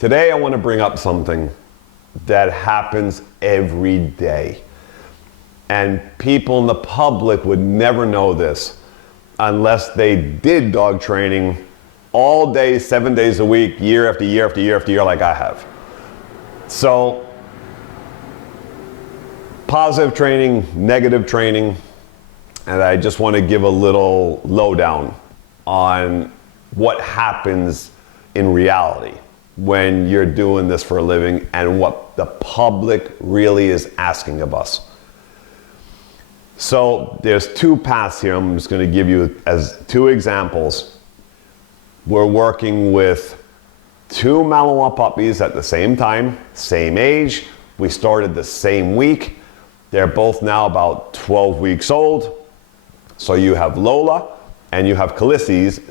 Today I want to bring up something that happens every day. And people in the public would never know this unless they did dog training all day, 7 days a week, year after year after year after year like I have. So, positive training, negative training, and I just want to give a little lowdown on what happens in reality when you're doing this for a living and what the public really is asking of us. So there's two paths here. I'm just going to give you as two examples. We're working with two Malinois puppies at the same time, same age. We started the same week. They're both now about 12 weeks old. So you have Lola and you have Khaleesi's.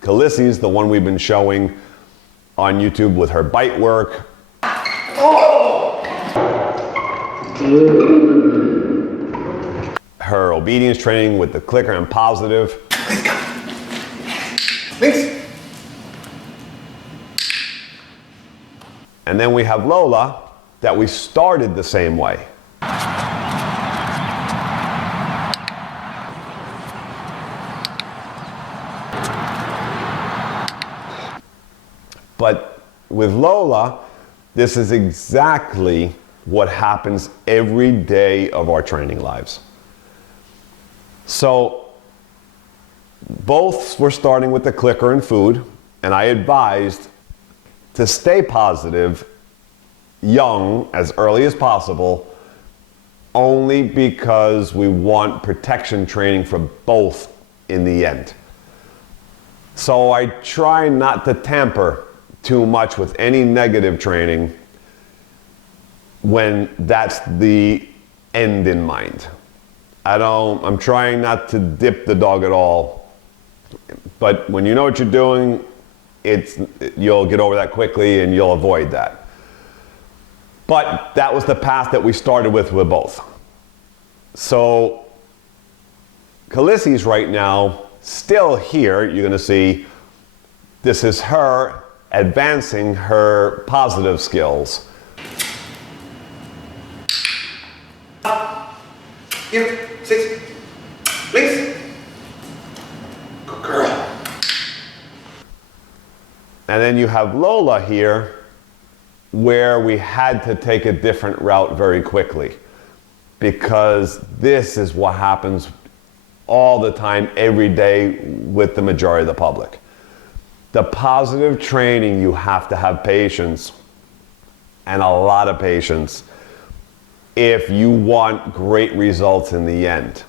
Khaleesi's the one we've been showing on YouTube with her bite work. Oh! Her obedience training with the clicker and positive. Thanks. And then we have Lola that we started the same way. But with Lola, this is exactly what happens every day of our training lives. So both were starting with the clicker and food, and I advised to stay positive young as early as possible, only because we want protection training for both in the end. So I try not to tamper too much with any negative training when that's the end in mind. I'm trying not to dip the dog at all, but when you know what you're doing, you'll get over that quickly and you'll avoid that. But that was the path that we started with both. So Khaleesi's right now still here. You're going to see this is her advancing her positive skills. Here, 6, please. Good girl. And then you have Lola here, where we had to take a different route very quickly, because this is what happens all the time, every day with the majority of the public. The positive training, you have to have patience, and a lot of patience, if you want great results in the end.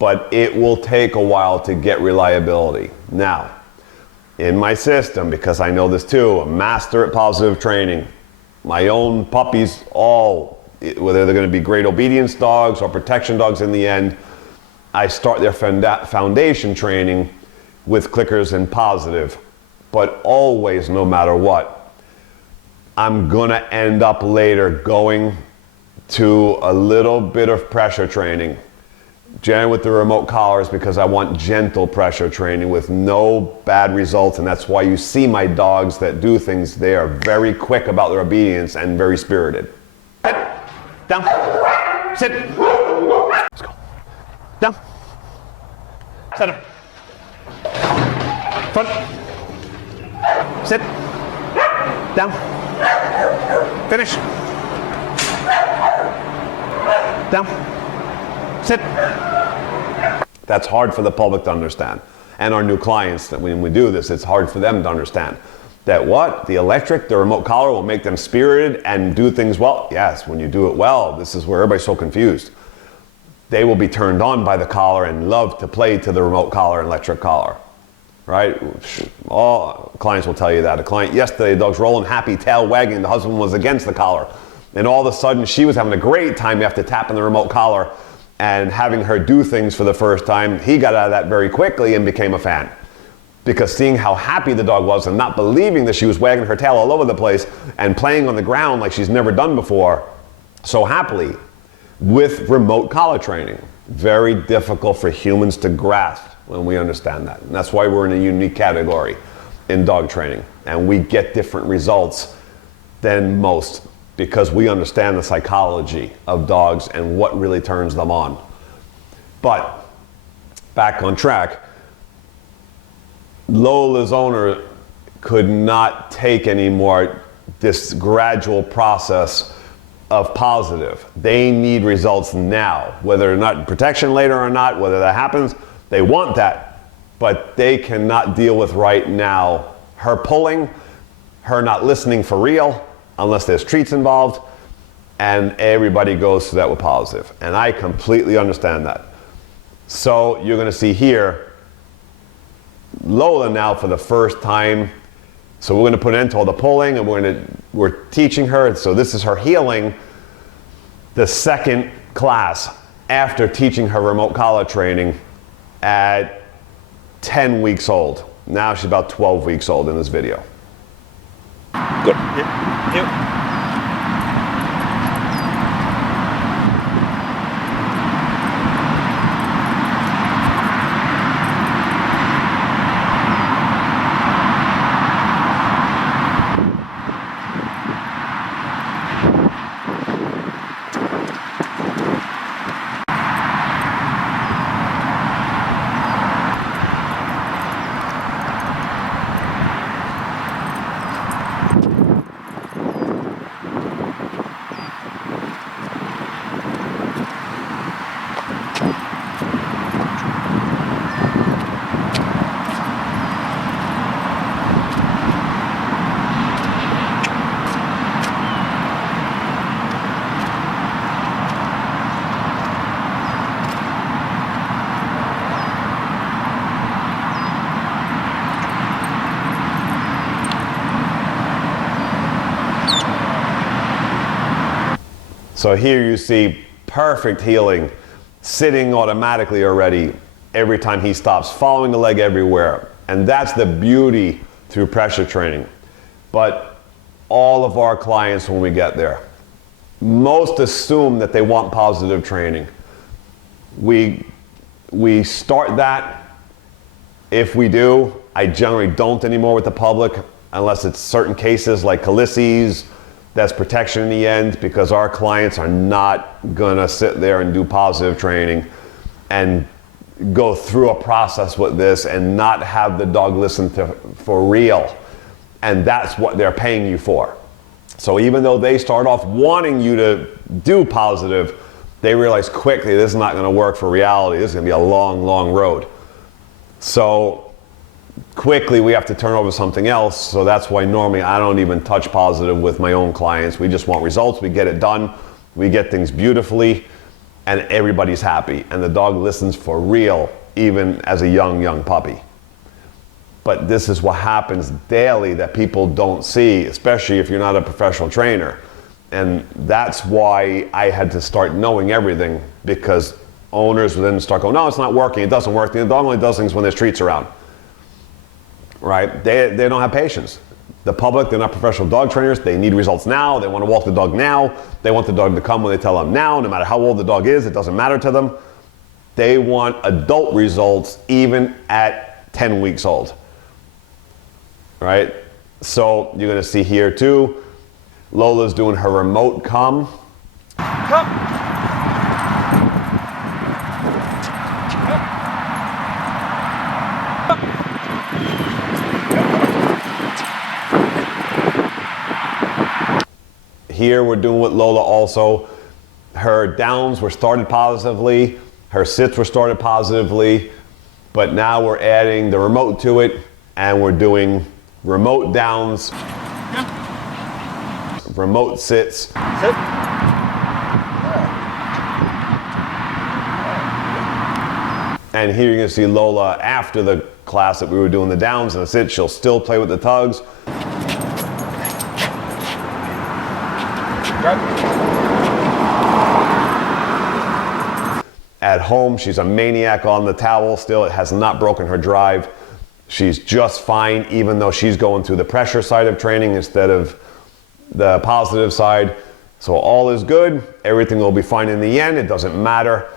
But it will take a while to get reliability. Now, in my system, because I know this too, a master at positive training, my own puppies, all, whether they're going to be great obedience dogs or protection dogs in the end, I start their foundation training with clickers and positive. But always, no matter what, I'm gonna end up later going to a little bit of pressure training, generally with the remote collars, because I want gentle pressure training with no bad results. And that's why you see my dogs that do things, they are very quick about their obedience and very spirited. Sit, down, sit, let's go, down, center, front, sit, down, finish, down, sit. That's hard for the public to understand. And our new clients, that when we do this, it's hard for them to understand. That what? The electric, the remote collar will make them spirited and do things well? Yes, when you do it well, this is where everybody's so confused. They will be turned on by the collar and love to play to the remote collar and electric collar. Right? All clients will tell you that. A client yesterday, the dog's rolling, happy, tail wagging, the husband was against the collar. And all of a sudden, she was having a great time after tapping the remote collar and having her do things for the first time. He got out of that very quickly and became a fan. Because seeing how happy the dog was and not believing that she was wagging her tail all over the place and playing on the ground like she's never done before so happily with remote collar training. Very difficult for humans to grasp when we understand that. And that's why we're in a unique category in dog training. And we get different results than most because we understand the psychology of dogs and what really turns them on. But back on track, Lola's owner could not take anymore this gradual process of positive. They need results now, whether or not protection later or not, whether that happens, they want that, but they cannot deal with right now her pulling, her not listening for real, unless there's treats involved, and everybody goes through that with positive. And I completely understand that. So you're gonna see here, Lola now for the first time, so we're gonna put an end to all the pulling and we're teaching her, so this is her healing, the second class after teaching her remote collar training at 10 weeks old. Now she's about 12 weeks old in this video. Good. Yep. So here you see perfect healing, sitting automatically already every time he stops, following the leg everywhere. And that's the beauty through pressure training. But all of our clients, when we get there, most assume that they want positive training. We start that. If we do, I generally don't anymore with the public, unless it's certain cases like Calices, that's protection in the end, because our clients are not gonna sit there and do positive training and go through a process with this and not have the dog listen to for real. And that's what they're paying you for. So even though they start off wanting you to do positive, they realize quickly this is not gonna work for reality. This is gonna be a long, long road. So quickly we have to turn over something else. So that's why normally I don't even touch positive with my own clients. We just want results, we get it done, we get things beautifully, and everybody's happy. And the dog listens for real, even as a young puppy. But this is what happens daily that people don't see, especially if you're not a professional trainer. And that's why I had to start knowing everything, because owners would then start going, no, it's not working, it doesn't work. The dog only does things when there's treats around. Right? They don't have patience. The public, they're not professional dog trainers. They need results now. They want to walk the dog now. They want the dog to come when they tell them now, no matter how old the dog is, it doesn't matter to them. They want adult results even at 10 weeks old. Right? So you're gonna see here too, Lola's doing her remote come. Come. Here we're doing with Lola also. Her downs were started positively, her sits were started positively, but now we're adding the remote to it and we're doing remote downs, remote sits. Sit. And here you're gonna see Lola after the class that we were doing the downs and the sits, she'll still play with the tugs. At home, she's a maniac on the towel still. It has not broken her drive. She's just fine, even though she's going through the pressure side of training instead of the positive side. So all is good. Everything will be fine in the end. It doesn't matter.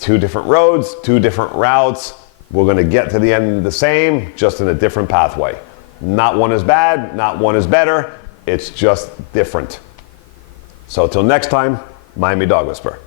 2 different roads, 2 different routes. We're gonna get to the end the same, just in a different pathway. Not one is bad, not one is better. It's just different. So till next time, Miami Dog Whisperer.